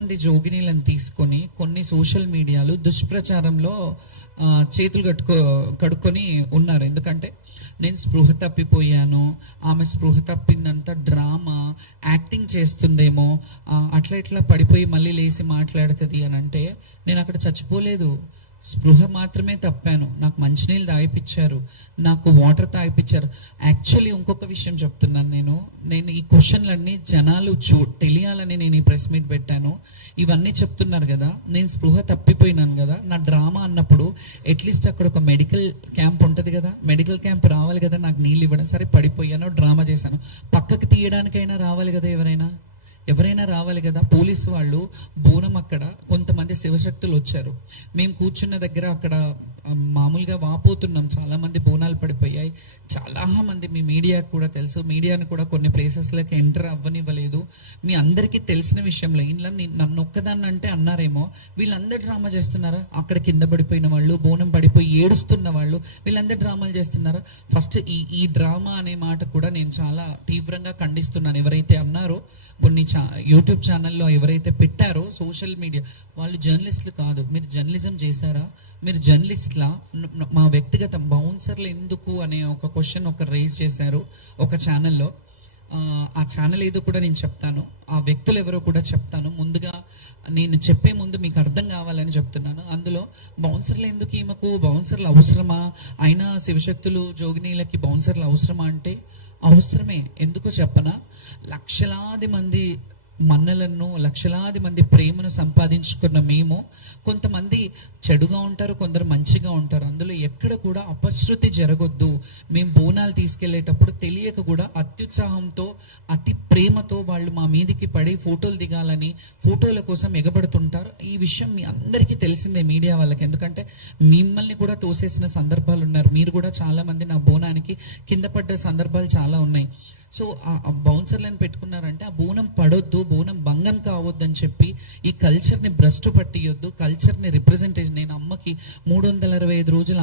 మంది జోగినీలను తీసుకొని కొన్ని సోషల్ మీడియాలు దుష్ప్రచారంలో చేతులు కడుక్కొని ఉన్నారు. ఎందుకంటే నేను స్పృహ తప్పిపోయాను, ఆమె స్పృహ తప్పిందంతా డ్రామా, యాక్టింగ్ చేస్తుందేమో, అట్లా ఇట్లా పడిపోయి మళ్ళీ లేచి మాట్లాడుతుంది అని అంటే, నేను అక్కడ చచ్చిపోలేదు, స్పృహ మాత్రమే తప్పాను. నాకు మంచినీళ్ళు తాగిపించారు, నాకు వాటర్ తాగిపించారు. యాక్చువల్లీ ఇంకొక విషయం చెప్తున్నాను, నేను ఈ క్వశ్చన్లన్నీ జనాలు తెలియాలని నేను ఈ ప్రెస్ మీట్ పెట్టాను. ఇవన్నీ చెప్తున్నారు కదా, నేను స్పృహ తప్పిపోయినాను కదా, నా డ్రామా అన్నప్పుడు అట్లీస్ట్ అక్కడ ఒక మెడికల్ క్యాంప్ ఉంటుంది కదా, మెడికల్ క్యాంప్ రావాలి కదా నాకు నీళ్ళు ఇవ్వడం. సరే పడిపోయాను, డ్రామా చేశాను, పక్కకి తీయడానికైనా రావాలి కదా, ఎవరైనా రావాలి కదా. పోలీసు వాళ్ళు బోనం, అక్కడ కొంతమంది శివశక్తులు వచ్చారు, మేము కూర్చున్న దగ్గర అక్కడ మామూలుగా వాపోతున్నాం, చాలామంది బోనాలు పడిపోయాయి. చాలామంది, మీ మీడియాకు కూడా తెలుసు, మీడియాను కూడా కొన్ని ప్లేసెస్లోకి ఎంటర్ అవ్వనివ్వలేదు. మీ అందరికీ తెలిసిన విషయంలో ఇలా నన్ను ఒక్కదాన్ని అంటే అన్నారేమో, వీళ్ళందరూ డ్రామా చేస్తున్నారా? అక్కడ కింద పడిపోయిన వాళ్ళు, బోనం పడిపోయి ఏడుస్తున్న వాళ్ళు, వీళ్ళందరూ డ్రామాలు చేస్తున్నారా? ఫస్ట్ ఈ డ్రామా అనే మాట కూడా నేను చాలా తీవ్రంగా ఖండిస్తున్నాను. ఎవరైతే అన్నారో, కొన్ని యూట్యూబ్ ఛానల్లో ఎవరైతే పెట్టారో సోషల్ మీడియా వాళ్ళు జర్నలిస్టులు కాదు. మీరు జర్నలిజం చేశారా? మీరు జర్నలిస్ట్లా? మా వ్యక్తిగత బౌన్సర్లు ఎందుకు అనే ఒక క్వశ్చన్ రేజ్ చేశారు ఒక ఛానల్లో. ఆ ఛానల్ ఏదో కూడా నేను చెప్తాను, ఆ వ్యక్తులు ఎవరో కూడా చెప్తాను. ముందుగా నేను చెప్పే ముందు మీకు అర్థం కావాలని చెప్తున్నాను. అందులో బౌన్సర్లు ఎందుకు, ఈమెకు బౌన్సర్లు అవసరమా, అయినా శివశక్తులు జోగినీలకి బౌన్సర్లు అవసరమా అంటే అవసరమే. ఎందుకో చెప్పనా, లక్షలాది మంది మన్నలను, లక్షలాది మంది ప్రేమను సంపాదించుకున్న మేము, కొంతమంది చెడుగా ఉంటారు, కొందరు మంచిగా ఉంటారు, అందులో ఎక్కడ కూడా అపశృతి జరగొద్దు. మేము బోనాలు తీసుకెళ్లేటప్పుడు తెలియక కూడా అత్యుత్సాహంతో, అతి ప్రేమతో వాళ్ళు మా మీదికి పడి ఫోటోలు దిగాలని, ఫోటోల కోసం ఎగబడుతుంటారు. ఈ విషయం మీ అందరికీ తెలిసిందే, మీడియా వాళ్ళకి. ఎందుకంటే మిమ్మల్ని కూడా తోసేసిన సందర్భాలు ఉన్నారు, మీరు కూడా చాలామంది నా బోనానికి కింద పడ్డ సందర్భాలు చాలా ఉన్నాయి. సో ఆ బౌన్సర్లను పెట్టుకున్నారంటే ఆ బోనం పడొద్దు, బోనం భంగం కావద్దు అని చెప్పి ఈ కల్చర్ని భ్రష్టు పట్టియొద్దు, కల్చర్ని రిప్రజెంటేషన్. నేను అమ్మకి 365 రోజులు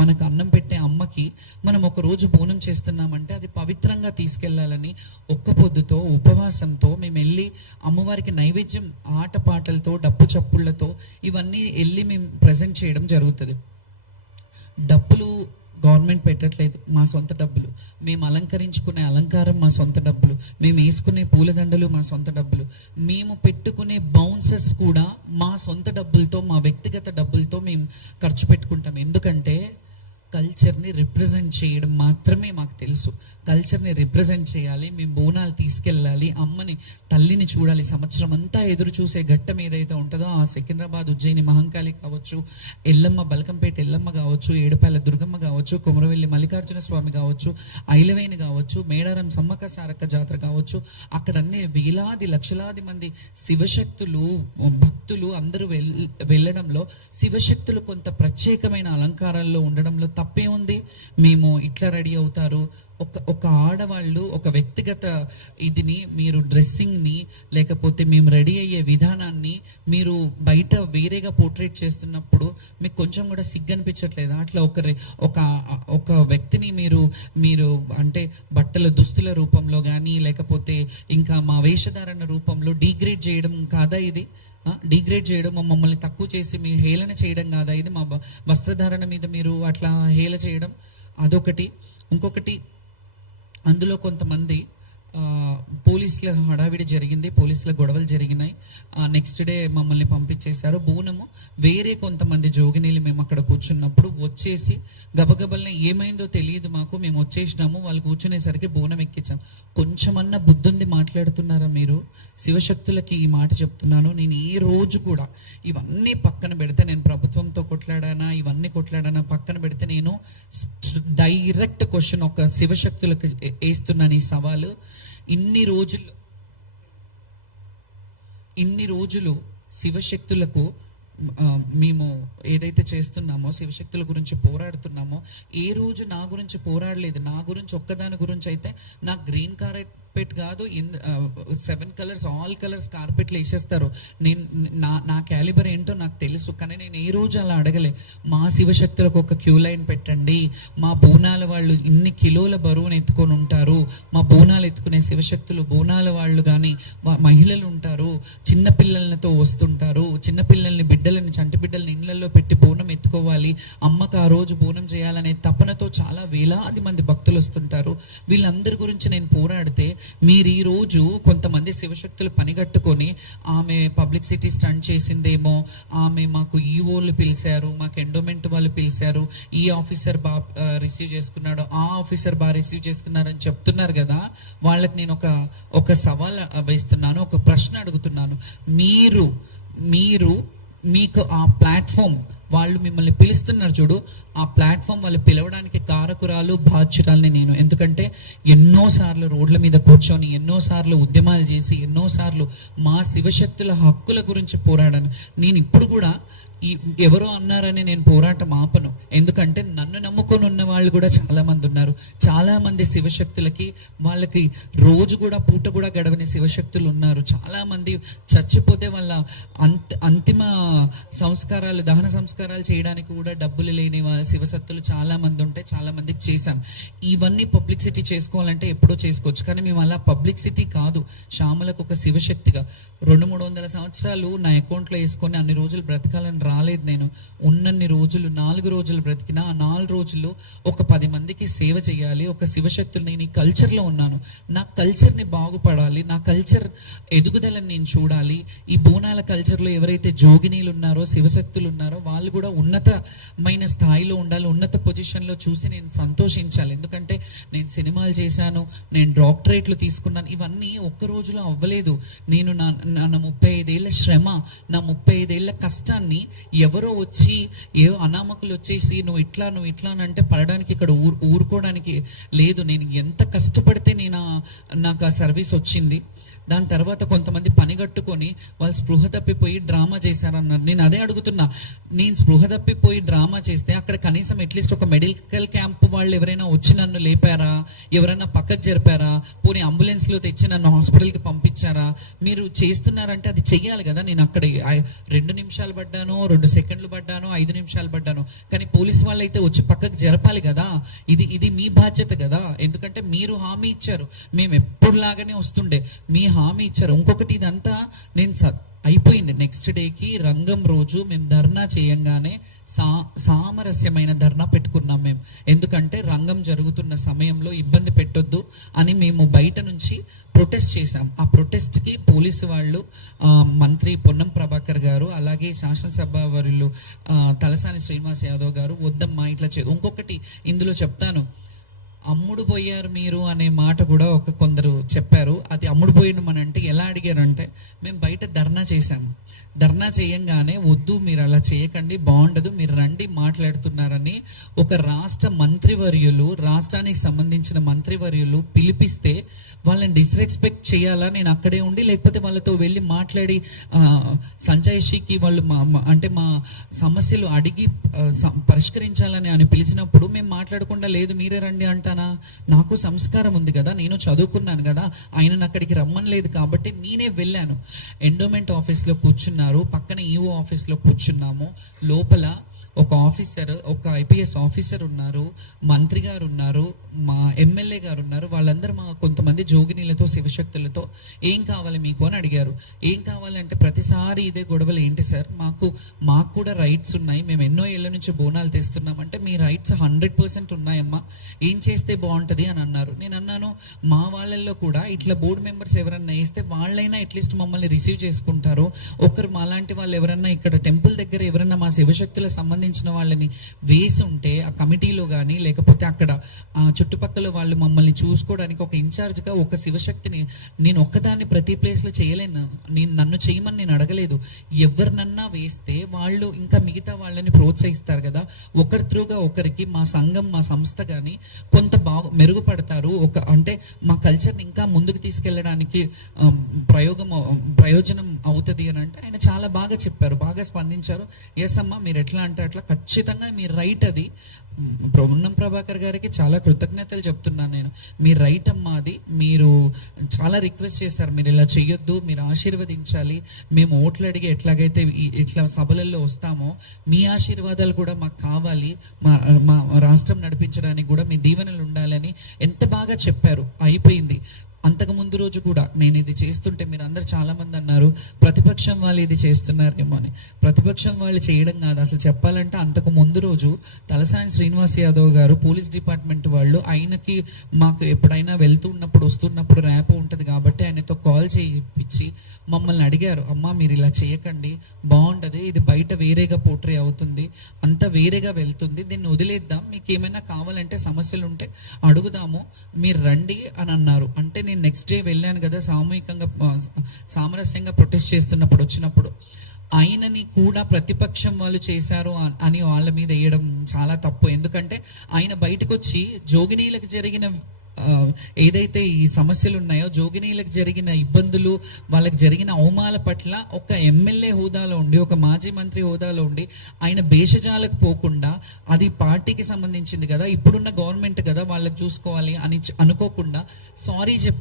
మనకు అన్నం పెట్టే అమ్మకి మనం ఒక రోజు బోనం చేస్తున్నామంటే అది పవిత్రంగా తీసుకెళ్లాలని ఒక్క పొద్దుతో, ఉపవాసంతో మేము వెళ్ళి అమ్మవారికి నైవేద్యం, ఆటపాటలతో, డప్పు చప్పుళ్లతో ఇవన్నీ వెళ్ళి మేము ప్రజెంట్ చేయడం జరుగుతుంది. డబ్బులు గవర్నమెంట్ పెట్టట్లేదు, మా సొంత డబ్బులు. మేము అలంకరించుకునే అలంకారం మా సొంత డబ్బులు, మేము వేసుకునే పూలదండలు మా సొంత డబ్బులు, మేము పెట్టుకునే బౌన్సర్స్ కూడా మా సొంత డబ్బులతో, మా వ్యక్తిగత డబ్బులతో మేము ఖర్చు పెట్టుకుంటాం. ఎందుకంటే కల్చర్ని రిప్రజెంట్ చేయడం మాత్రమే మాకు తెలుసు. కల్చర్ని రిప్రజెంట్ చేయాలి, మేము బోనాలు తీసుకెళ్ళాలి, అమ్మని, తల్లిని చూడాలి. సంవత్సరం అంతా ఎదురు చూసే ఘట్టం ఏదైతే ఉంటుందో, ఆ సికింద్రాబాద్, ఉజ్జయిని మహంకాళి కావచ్చు, ఎల్లమ్మ, బలకంపేట ఎల్లమ్మ కావచ్చు, ఏడుపాయల దుర్గమ్మ కావచ్చు, కొమరవెల్లి మల్లికార్జున స్వామి కావచ్చు, ఐలవేణి కావచ్చు, మేడారం సమ్మక్క సారక్క జాతర కావచ్చు, అక్కడ అన్ని వేలాది లక్షలాది మంది శివశక్తులు, భక్తులు అందరూ వెళ్ళడంలో, శివశక్తులు కొంత ప్రత్యేకమైన అలంకారాల్లో ఉండడంలో తప్పే ఉంది. మేము ఇట్లా రెడీ అవుతారు, ఒక ఆడవాళ్ళు ఒక వ్యక్తిగత ఇదిని, మీరు డ్రెస్సింగ్ని, లేకపోతే మేము రెడీ అయ్యే విధానాన్ని మీరు బయట వేరేగా పోర్ట్రేట్ చేస్తున్నప్పుడు మీకు కొంచెం కూడా సిగ్గు అనిపించట్లేదా? అట్లా ఒక వ్యక్తిని మీరు అంటే బట్టల దుస్తుల రూపంలో కానీ, లేకపోతే ఇంకా మా వేషధారణ రూపంలో డీగ్రేడ్ చేయడం కాదా ఇది? డిగ్రేడ్ చేయడం, మమ్మల్ని తక్కువ చేసి మీ హేళన చేయడం కాదా ఇది? మా వస్త్రధారణ మీద మీరు అట్లా హేళ చేయడం అదొకటి. ఇంకొకటి, అందులో కొంతమంది పోలీసుల హడావిడి జరిగింది, పోలీసుల గొడవలు జరిగినాయి. నెక్స్ట్ డే మమ్మల్ని పంపించేశారు. బోనము వేరే కొంతమంది జోగినీలు మేము అక్కడ కూర్చున్నప్పుడు వచ్చేసి గబగబల్ని, ఏమైందో తెలియదు మాకు, మేము వచ్చేసినాము, వాళ్ళు కూర్చునేసరికి బోనం ఎక్కించాం. కొంచెమన్నా బుద్ధుంది మాట్లాడుతున్నారా మీరు? శివశక్తులకి ఈ మాట చెప్తున్నాను. నేను ఈ రోజు కూడా ఇవన్నీ పక్కన పెడితే, నేను ప్రభుత్వంతో కొట్లాడానా, ఇవన్నీ కొట్లాడానా పక్కన పెడితే, నేను డైరెక్ట్ క్వశ్చన్ ఒక శివశక్తులకు వేస్తున్నాను ఈ సవాలు. ఇన్ని రోజులు శివశక్తులకు మేము ఏదైతే చేస్తున్నామో, శివశక్తుల గురించి పోరాడుతున్నామో, ఏ రోజు నా గురించి పోరాడలేదు. నా గురించి, ఒక్కదాని గురించి అయితే, నా గ్రీన్ కార్డ్ కార్పెట్ కాదు, 7 కలర్స్ ఆల్ కలర్స్ కార్పెట్లు వేసేస్తారు. నేను నా క్యాలిబర్ ఏంటో నాకు తెలుసు, కానీ నేను ఏ రోజు అలా అడగలే. మా శివశక్తులకు ఒక క్యూ లైన్ పెట్టండి, మా బోనాల వాళ్ళు ఇన్ని కిలోల బరువును ఎత్తుకొని ఉంటారు, మా బోనాలు ఎత్తుకునే శివశక్తులు బోనాల వాళ్ళు కానీ మహిళలు ఉంటారు, చిన్నపిల్లలతో వస్తుంటారు, చిన్నపిల్లల్ని బిడ్డలని చంటి బిడ్డలని ఇళ్లలో పెట్టి బోనం ఎత్తుకోవాలి, అమ్మకు ఆ రోజు బోనం చేయాలనే తపనతో చాలా వేలాది మంది భక్తులు వస్తుంటారు. వీళ్ళందరి గురించి నేను పోరాడితే మీరు ఈ రోజు కొంతమంది శివశక్తులు పనిగట్టుకొని ఆమె పబ్లిసిటీ స్టంట్ చేసిందేమో, ఆమె మాకు ఈఓలు పిలిచారు, మాకు ఎండోమెంట్ వాళ్ళు పిలిచారు, ఈ ఆఫీసర్ రిసీవ్ చేసుకున్నాడు, ఆ ఆఫీసర్ రిసీవ్ చేసుకున్నారు అని చెప్తున్నారు కదా. వాళ్ళకి నేను ఒక సవాల్ వేస్తున్నాను, ఒక ప్రశ్న అడుగుతున్నాను. మీకు ఆ ప్లాట్ఫామ్ వాళ్ళు మిమ్మల్ని పిలుస్తున్నారు చూడు, ఆ ప్లాట్ఫామ్ వాళ్ళు పిలవడానికి కారకురాలు బాధ్యురాలని నేను. ఎందుకంటే ఎన్నోసార్లు రోడ్ల మీద కూర్చొని, ఎన్నోసార్లు ఉద్యమాలు చేసి, ఎన్నోసార్లు మా శివశక్తుల హక్కుల గురించి పోరాడాను. నేను ఇప్పుడు కూడా ఎవరో అన్నారని నేను పోరాటం ఆపను. ఎందుకంటే నన్ను నమ్ముకొని ఉన్న వాళ్ళు కూడా చాలా మంది ఉన్నారు. చాలా మంది శివశక్తులకి వాళ్ళకి రోజు కూడా పూట కూడా గడవని శివశక్తులు ఉన్నారు. చాలా మంది చచ్చిపోతే వాళ్ళ అంతిమ సంస్కారాలు, దహన సంస్కారాలు చేయడానికి కూడా డబ్బులు లేని శివశక్తులు చాలా మంది ఉంటే చాలా మందికి చేశాం. ఇవన్నీ పబ్లిసిటీ చేసుకోవాలంటే ఎప్పుడో చేసుకోవచ్చు, కానీ మేము అలా పబ్లిసిటీ కాదు. శ్యామలకు ఒక శివశక్తిగా 200-300 సంవత్సరాలు నా అకౌంట్లో వేసుకొని అన్ని రోజులు బ్రతకాలని రాలేదు. నేను ఉన్నన్ని రోజులు 4 రోజులు బ్రతికినా, ఆ 4 రోజులు ఒక 10 మందికి సేవ చేయాలి. ఒక శివశక్తులు, నేను ఈ కల్చర్లో ఉన్నాను, నా కల్చర్ని బాగుపడాలి, నా కల్చర్ ఎదుగుదలని నేను చూడాలి. ఈ బోనాల కల్చర్లో ఎవరైతే జోగినీలు ఉన్నారో, శివశక్తులు ఉన్నారో వాళ్ళు కూడా ఉన్నతమైన స్థాయిలో ఉండాలి, ఉన్నత పొజిషన్లో చూసి నేను సంతోషించాలి. ఎందుకంటే నేను సినిమాలు చేశాను, నేను డాక్టరేట్లు తీసుకున్నాను, ఇవన్నీ ఒక్క రోజులో అవ్వలేదు. నేను నా 35 ఏళ్ళ శ్రమ, నా 35 ఏళ్ళ కష్టాన్ని ఎవరో వచ్చి అనామకులు వచ్చేసి నువ్వు ఇట్లా అని అంటే పడడానికి ఇక్కడ ఊరుకోవడానికి లేదు. నేను ఎంత కష్టపడితే నాకు ఆ సర్వీస్ వచ్చింది. దాని తర్వాత కొంతమంది పనిగట్టుకొని వాళ్ళు స్పృహ తప్పిపోయి డ్రామా చేశారన్నారు. నేను అదే అడుగుతున్నా, నేను స్పృహ తప్పిపోయి డ్రామా చేస్తే అక్కడ కనీసం అట్లీస్ట్ ఒక మెడికల్ క్యాంప్ వాళ్ళు ఎవరైనా వచ్చి నన్ను లేపారా, ఎవరైనా పక్కకు జరిపారా, పోనీ అంబులెన్స్లో తెచ్చి నన్ను హాస్పిటల్కి పంపించారా? మీరు చేస్తున్నారంటే అది చెయ్యాలి కదా. నేను అక్కడ 2 నిమిషాలు పడ్డాను, 2 సెకండ్లు పడ్డాను, 5 నిమిషాలు పడ్డాను, కానీ పోలీస్ వాళ్ళు అయితే వచ్చి పక్కకు జరపాలి కదా. ఇది మీ బాధ్యత కదా. ఎందుకంటే మీరు హామీ ఇచ్చారు, మేము ఎప్పుడులాగానే వస్తుండే, మీ హామీ ఇచ్చారు. ఇంకొకటి, ఇదంతా నేను అయిపోయింది. నెక్స్ట్ డేకి రంగం రోజు మేము ధర్నా చేయంగానే సామరస్యమైన ధర్నా పెట్టుకున్నాం మేము. ఎందుకంటే రంగం జరుగుతున్న సమయంలో ఇబ్బంది పెట్టొద్దు అని మేము బయట నుంచి ప్రొటెస్ట్ చేశాం. ఆ ప్రొటెస్ట్కి పోలీసు వాళ్ళు, మంత్రి పొన్నం ప్రభాకర్ గారు, అలాగే శాసనసభ వర్యులు తలసాని శ్రీనివాస్ యాదవ్ గారు, వద్దమ్మా ఇట్లా ఇంకొకటి ఇందులో చెప్తాను, అమ్ముడు పోయారు మీరు అనే మాట కూడా కొందరు చెప్పారు. అది అమ్ముడు పోయిన అంటే ఎలా అడిగారంటే, మేము బయట ధర్నా చేశాము, ధర్నా చేయంగానే వద్దు మీరు అలా చేయకండి, బాగుండదు, మీరు రండి మాట్లాడుతున్నారని ఒక మంత్రివర్యులు, రాష్ట్రానికి సంబంధించిన మంత్రివర్యులు పిలిపిస్తే వాళ్ళని డిస్రెస్పెక్ట్ చేయాలా? నేను అక్కడే ఉండి, లేకపోతే వాళ్ళతో వెళ్ళి మాట్లాడి సంజయ్షికి వాళ్ళు మా సమస్యలు అడిగి పరిష్కరించాలని అని పిలిచినప్పుడు మేము మాట్లాడకుండా లేదు మీరే రండి అంటానా? నాకు సంస్కారం ఉంది కదా, నేను చదువుకున్నాను కదా, ఆయనను అక్కడికి రమ్మని లేదు కాబట్టి నేనే వెళ్ళాను. ఎండోమెంట్ ఆఫీస్లో కూర్చున్నారు, పక్కన ఈఓ ఆఫీస్లో కూర్చున్నాము. లోపల ఒక ఆఫీసర్, ఒక ఐపీఎస్ ఆఫీసర్ ఉన్నారు, మంత్రి గారు ఉన్నారు, మా ఎమ్మెల్యే గారు ఉన్నారు. వాళ్ళందరూ కొంతమంది జోగినీలతో, శివశక్తులతో ఏం కావాలి మీకు అని అడిగారు. ఏం కావాలంటే ప్రతిసారి ఇదే గొడవలు ఏంటి సార్, మాకు కూడా రైట్స్ ఉన్నాయి, మేము ఎన్నో ఏళ్ళ నుంచి బోనాలు తెస్తున్నామంటే మీ రైట్స్ 100% ఉన్నాయమ్మా, ఏం చేస్తే బాగుంటుంది అని అన్నారు. నేను అన్నాను, మా వాళ్ళల్లో కూడా ఇట్లా బోర్డు మెంబర్స్ ఎవరన్నా వేస్తే వాళ్ళైనా అట్లీస్ట్ మమ్మల్ని రిసీవ్ చేసుకుంటారు. ఒకరు మాలాంటి వాళ్ళు ఎవరన్నా ఇక్కడ టెంపుల్ దగ్గర ఎవరన్నా మా శివశక్తుల సంబంధించిన వాళ్ళని వేసి ఉంటే ఆ కమిటీలో కానీ, లేకపోతే అక్కడ చుట్టుపక్కల వాళ్ళు మమ్మల్ని చూసుకోవడానికి ఒక ఇన్ఛార్జ్గా ఒక శివశక్తిని నేను ఒక్కదాన్ని ప్రతి ప్లేస్లో చేయలేను. నన్ను చేయమని నేను అడగలేదు. ఎవరినన్నా వేస్తే వాళ్ళు ఇంకా మిగతా వాళ్ళని ప్రోత్సహిస్తారు కదా. ఒకరి త్రూగా ఒకరికి మా సంఘం, మా సంస్థ కానీ కొంత మెరుగుపడతారు. అంటే మా కల్చర్ని ఇంకా ముందుకు తీసుకెళ్ళడానికి ప్రయోజనం అవుతుంది అని అంటే ఆయన చాలా బాగా చెప్పారు, బాగా స్పందించారు. ఎస్ అమ్మా, మీరు ఎట్లా అంటే అట్లా, ఖచ్చితంగా మీ రైట్ అది. పొన్నం ప్రభాకర్ గారికి చాలా కృతజ్ఞతలు చెప్తున్నాను నేను. మీ రైట్ అమ్మా అది. మీరు చాలా రిక్వెస్ట్ చేశారు, మీరు ఇలా చెయ్యొద్దు, మీరు ఆశీర్వదించాలి, మేము ఓట్లు అడిగి ఎట్లాగైతే ఇట్లా సభలలో వస్తామో మీ ఆశీర్వాదాలు కూడా మాకు కావాలి, మా మా రాష్ట్రం నడిపించడానికి కూడా మీ దీవెనలు ఉండాలని ఎంత బాగా చెప్పారు. అయిపోయింది. అంతకు ముందు రోజు కూడా నేను ఇది చేస్తుంటే మీరు అందరు చాలా మంది అన్నారు ప్రతిపక్షం వాళ్ళు ఇది చేస్తున్నారేమో అని. ప్రతిపక్షం వాళ్ళు చేయడం కాదు, అసలు చెప్పాలంటే అంతకు ముందు రోజు తలసాని శ్రీనివాస్ యాదవ్ గారు, పోలీస్ డిపార్ట్మెంట్ వాళ్ళు, ఆయనకి మాకు ఎప్పుడైనా వెళ్తున్నప్పుడు వస్తున్నప్పుడు ర్యాప్ ఉంటుంది కాబట్టి ఆయనతో కాల్ చేయించి మమ్మల్ని అడిగారు, అమ్మ మీరు ఇలా చేయకండి, బాగుంటుంది, ఇది బయట వేరేగా పోర్ట్రే అవుతుంది, అంత వేరేగా వెళ్తుంది, దీన్ని వదిలేద్దాం, మీకు ఏమైనా కావాలంటే సమస్యలు ఉంటే అడుగుదాము, మీరు రండి అని అన్నారు. అంటే నేను నెక్స్ట్ డే వెళ్ళాను కదా, సామరస్యంగా ప్రొటెస్ట్ చేస్తున్నప్పుడు వచ్చినప్పుడు. ఆయనని కూడా ప్రతిపక్షం వాళ్ళు చేశారు అని వాళ్ళ మీద వేయడం చాలా తప్పు. ఎందుకంటే ఆయన బయటకు వచ్చి జోగినీలకు జరిగిన ఏదైతే ఈ సమస్యలు ఉన్నాయో, జోగినీలకు జరిగిన ఇబ్బందులు, వాళ్ళకి జరిగిన అవమానాల పట్ల ఒక ఎమ్మెల్యే హోదాలో ఉండి, ఒక మాజీ మంత్రి హోదాలో ఉండి ఆయన భేషజాలకు పోకుండా, అది పార్టీకి సంబంధించింది కదా, ఇప్పుడున్న గవర్నమెంట్ కదా వాళ్ళకి చూసుకోవాలి అని అనుకోకుండా సారీ చెప్పి